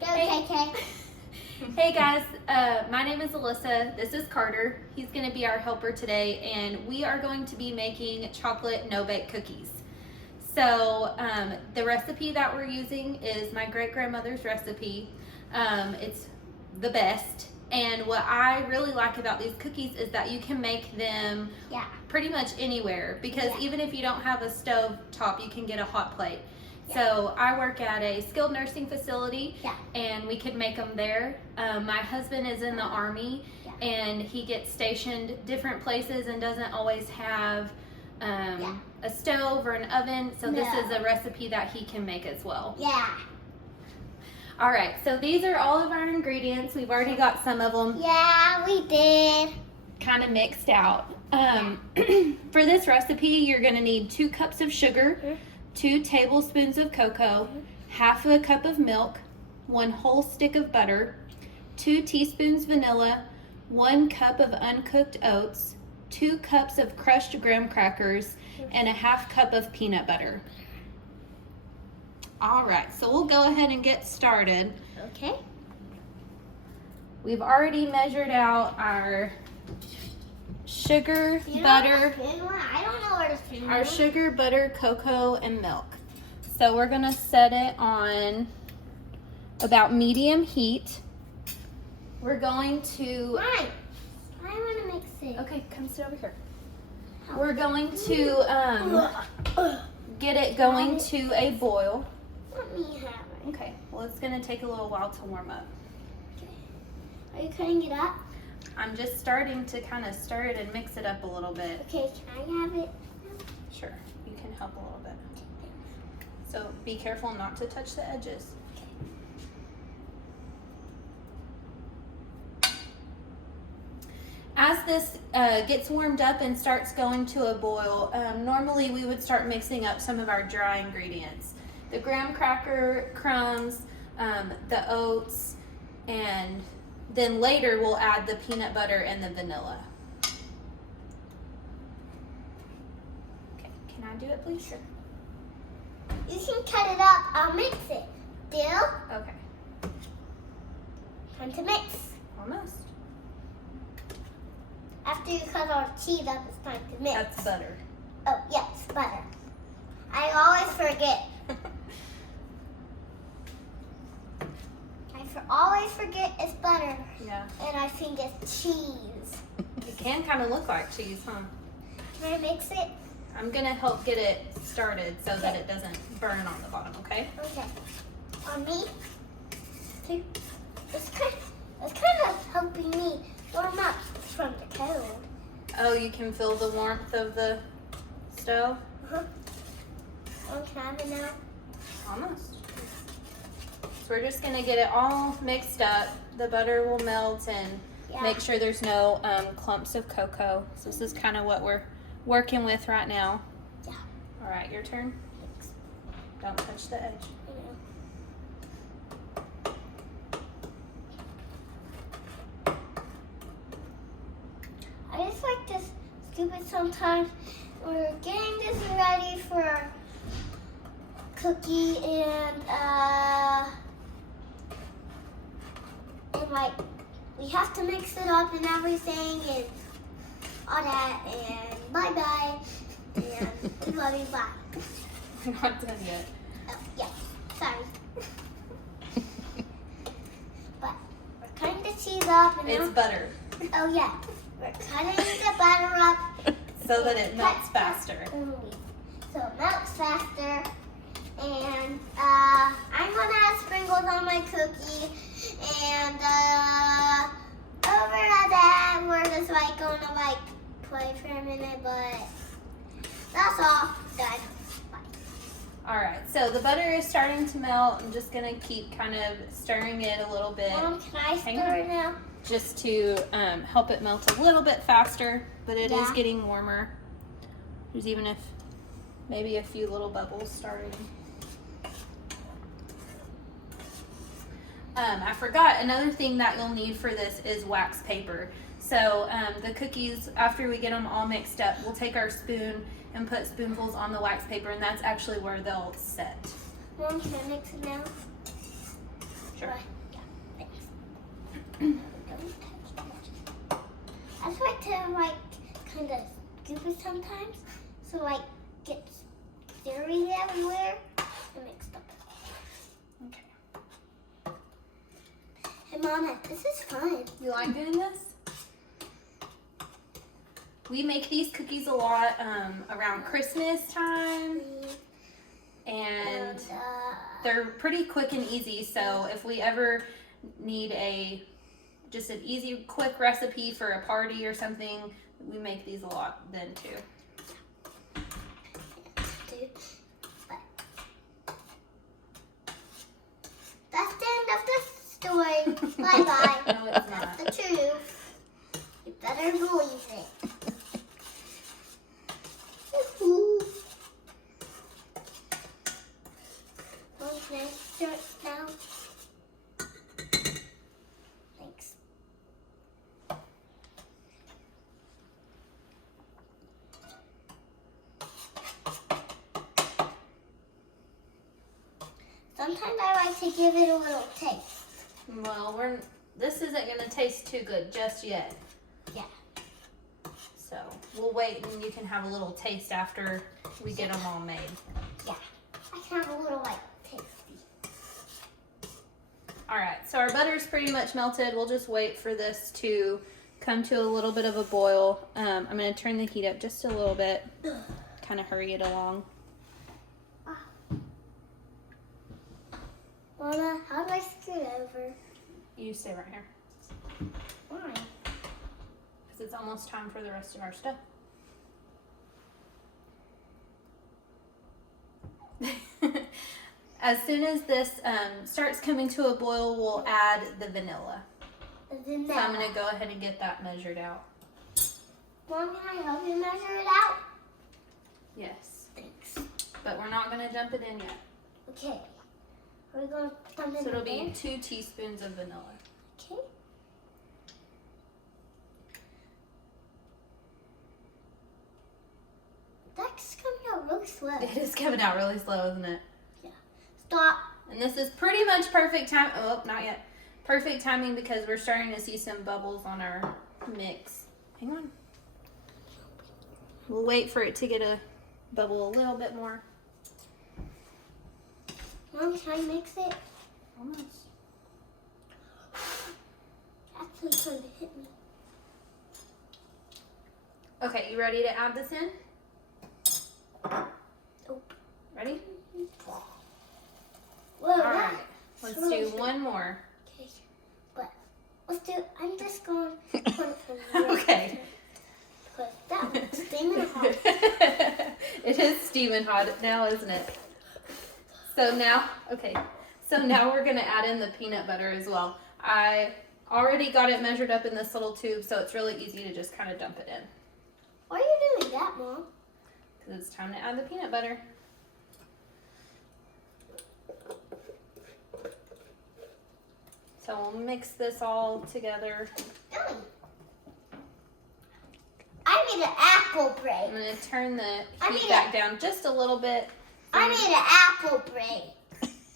Go, KK. Hey guys, my name is Alyssa. This is Carter. He's going to be our helper today, and we are going to be making chocolate no-bake cookies. So the recipe that we're using is my great-grandmother's recipe. It's the best, and what I really like about these cookies is that you can make them pretty much anywhere, because even if you don't have a stove top, you can get a hot plate. So I work at a skilled nursing facility, and we could make them there. My husband is in the Army, and he gets stationed different places and doesn't always have a stove or an oven. So this is a recipe that he can make as well. All right, so these are all of our ingredients. We've already got some of them. Yeah, we did. Kind of mixed out. For this recipe, you're going to need 2 cups of sugar, 2 tablespoons of cocoa, half a cup of milk, 1 whole stick of butter, 2 teaspoons vanilla, 1 cup of uncooked oats, 2 cups of crushed graham crackers, and a half cup of peanut butter. All right, so we'll go ahead and get started. Okay. We've already measured out our sugar, butter, I don't know where to spoon. our sugar, butter, cocoa, and milk. So we're gonna set it on about medium heat. We're going to... Mine. I want to mix it. Okay, come sit over here. We're going to get it going to a boil. Let me have it. Okay, well it's gonna take a little while to warm up. Okay. Are you cutting it up? I'm just starting to kind of stir it and mix it up a little bit. Okay, can I have it? Sure, you can help a little bit. So be careful not to touch the edges. As this gets warmed up and starts going to a boil, normally we would start mixing up some of our dry ingredients. The graham cracker crumbs, the oats, and then later we'll add the peanut butter and the vanilla. Okay, can I do it please? Sure. You can cut it up. I'll mix it. Deal? Okay. Time to mix. Almost. After you cut our cheese up, it's time to mix. That's butter. Oh, yes, butter. I always forget. Always forget it's butter. Yeah. And I think it's cheese. It can kind of look like cheese, huh? Can I mix it? I'm gonna help get it started so that it doesn't burn on the bottom, okay? Okay. On me? Two. It's kind of helping me warm up from the cold. Oh, you can feel the warmth of the stove? Uh-huh. Oh, can I have it now? Almost. So we're just gonna get it all mixed up. The butter will melt and make sure there's no clumps of cocoa. So this is kind of what we're working with right now. Yeah. All right, your turn. Thanks. Don't touch the edge. I just like to scoop it sometimes. We're getting this ready for our cookie and like we have to mix it up and everything and all that and bye bye and we love you, bye. We're not done yet. Oh yeah, sorry. But we're cutting the cheese up and It's butter. oh yeah, we're cutting the butter up so that it melts faster. So it melts faster. And I'm gonna add sprinkles on my cookie. And over at that, we're just like gonna play for a minute, but that's all. Done. Bye. All right, so the butter is starting to melt. I'm just gonna keep kind of stirring it a little bit. Mom, can I stir it now? Just to help it melt a little bit faster, but it is getting warmer. There's even maybe a few little bubbles starting. I forgot, another thing that you'll need for this is wax paper. So the cookies, after we get them all mixed up, we'll take our spoon and put spoonfuls on the wax paper, and that's actually where they'll set. Mom, can I mix it now? Sure. Right. Yeah, thanks. I try to like kind of scoop it sometimes, so like gets dairy everywhere and mixed up. Okay. Hey Mama, this is fun. You like doing this? We make these cookies a lot around Christmas time, and they're pretty quick and easy. So if we ever need just an easy, quick recipe for a party or something, we make these a lot then too. That's the end of the story. Bye bye. No, it's not. That's the truth. You better believe it. Can I start now? Thanks. Sometimes I like to give it a little taste. Well, this isn't gonna taste too good just yet. Yeah. So we'll wait and you can have a little taste after we get them all made. Yeah. I can have a little like tasty. All right, so our butter's pretty much melted. We'll just wait for this to come to a little bit of a boil. I'm gonna turn the heat up just a little bit, kind of hurry it along. Mama, how do I scoot over? You stay right here. Why? Because it's almost time for the rest of our stuff. As soon as this starts coming to a boil, we'll add the vanilla. So I'm going to go ahead and get that measured out. Mom, can I help you measure it out? Yes. Thanks. But we're not going to dump it in yet. Okay. Are we going to dump it in? So it'll be 2 teaspoons of vanilla. Okay. That's coming out really slow. It is coming out really slow, isn't it? Yeah. Stop. And this is pretty much perfect time. Oh, not yet. Perfect timing because we're starting to see some bubbles on our mix. Hang on. We'll wait for it to get a bubble a little bit more. Mom, can I mix it? Almost. Actually trying to hit me. Okay, you ready to add this in? Oh. Ready? Whoa, All right. Let's do one more. Okay. But let's do. I'm just going. Okay. Put that one steaming hot. It is steaming hot now, isn't it? So now, okay. So now we're gonna add in the peanut butter as well. I already got it measured up in this little tube, so it's really easy to just kind of dump it in. Why are you doing that, Mom? Because it's time to add the peanut butter. So we'll mix this all together. Yummy. I made an apple I'm break. gonna turn the I heat need back down just a little bit. I made an apple break.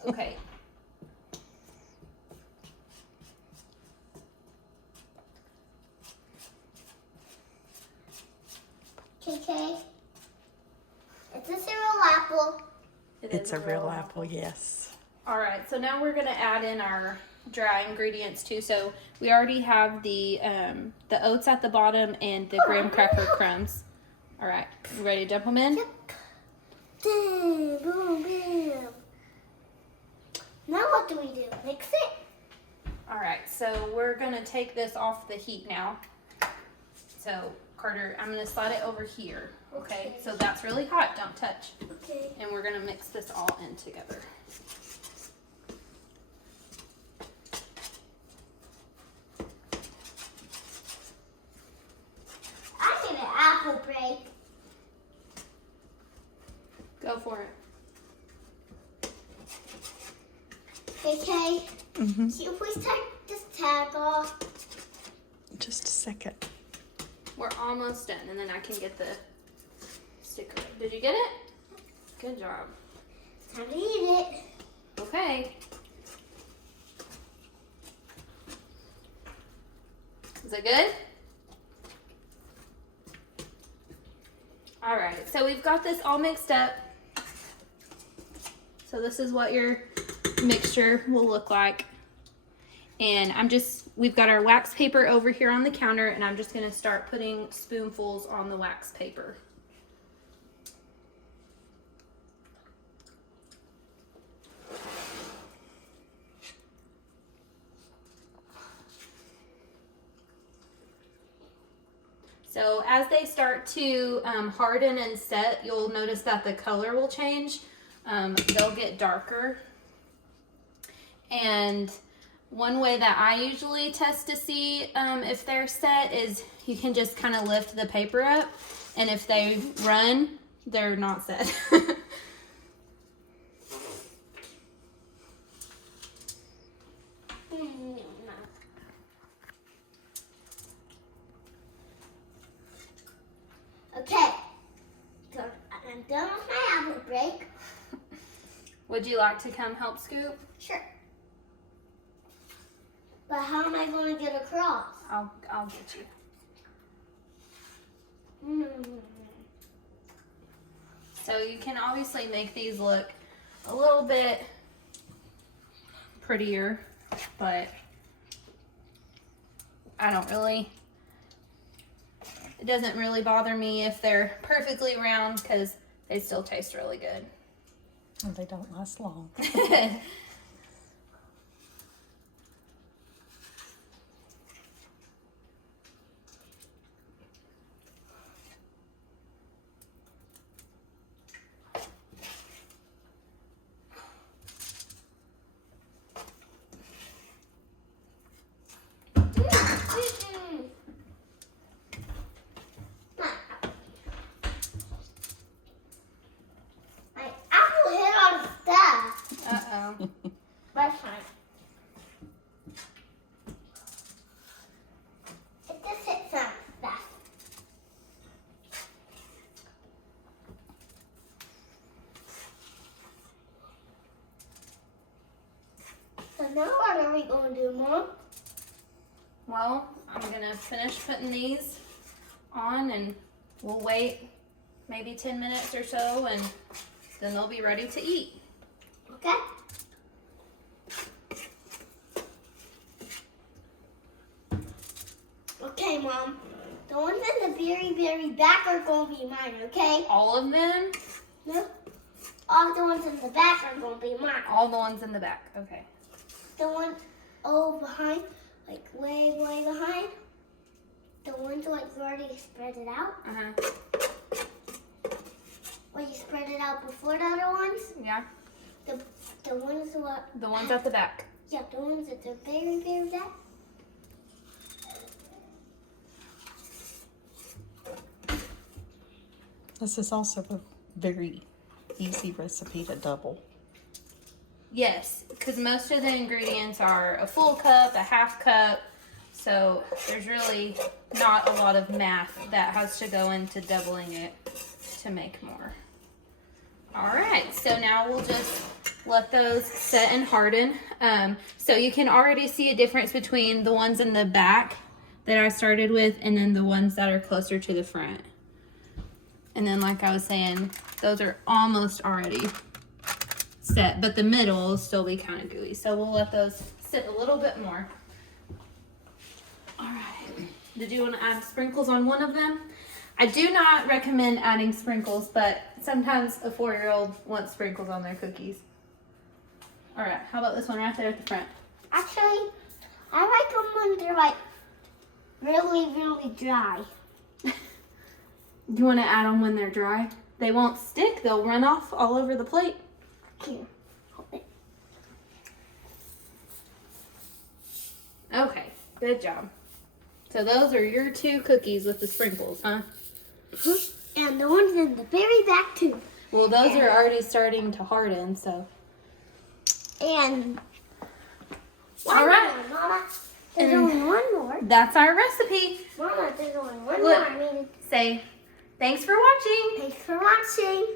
Okay. KK. It's a cereal apple. It's a real apple, yes. All right, so now we're gonna add in our dry ingredients too. So we already have the oats at the bottom and the graham cracker crumbs. All right, you ready to dump them in? Yep. Boom, boom, boom. Now what do we do? Mix it? All right, so we're gonna take this off the heat now. So Carter, I'm gonna slide it over here. Okay, so that's really hot, don't touch. Okay. And we're gonna mix this all in together. I made an apple break. Go for it. KK, can you please take this tag off? Just a second. We're almost done, and then I can get the sticker. Did you get it? Good job. Time to eat it. Okay. Is it good? All right, so we've got this all mixed up. So this is what your mixture will look like. And we've got our wax paper over here on the counter, and I'm just gonna start putting spoonfuls on the wax paper. So as they start to harden and set, you'll notice that the color will change. They'll get darker. And one way that I usually test to see if they're set is you can just kind of lift the paper up, and if they run, they're not set. Okay, so I'm done with my apple break. Would you like to come help scoop? Sure. But how am I going to get across? I'll get you. So you can obviously make these look a little bit prettier, but it doesn't really bother me if they're perfectly round because they still taste really good. And they don't last long. That's fine. It just hit some stuff. So now what are we going to do, Mom? Well, I'm gonna finish putting these on, and we'll wait maybe 10 minutes or so, and then they'll be ready to eat. Okay. Okay, Mom. The ones in the very, very back are going to be mine, okay? All of them? No. All the ones in the back are going to be mine. All the ones in the back, okay. The ones all behind, like way, way behind. The ones like you already spread it out. Where you spread it out before the other ones. Yeah. The ones what? The ones at the back. Yeah, the ones at the very, very back. This is also a very easy recipe to double. Yes, because most of the ingredients are a full cup, a half cup, so there's really not a lot of math that has to go into doubling it to make more. All right, so now we'll just let those set and harden. So you can already see a difference between the ones in the back that I started with and then the ones that are closer to the front. And then like I was saying, those are almost already set, but the middle will still be kind of gooey. So we'll let those sit a little bit more. All right. Did you want to add sprinkles on one of them? I do not recommend adding sprinkles, but sometimes a 4-year-old wants sprinkles on their cookies. All right, how about this one right there at the front? Actually, I like them when they're like really, really dry. Do you want to add them when they're dry? They won't stick. They'll run off all over the plate. Here, hold it. Okay, good job. So those are your 2 cookies with the sprinkles, huh? And the ones in the very back too. Well, those are already starting to harden, so. And all right. more, Mama. There's only one more. That's our recipe. Mama, there's only one Look. more. Say, thanks for watching. Thanks for watching.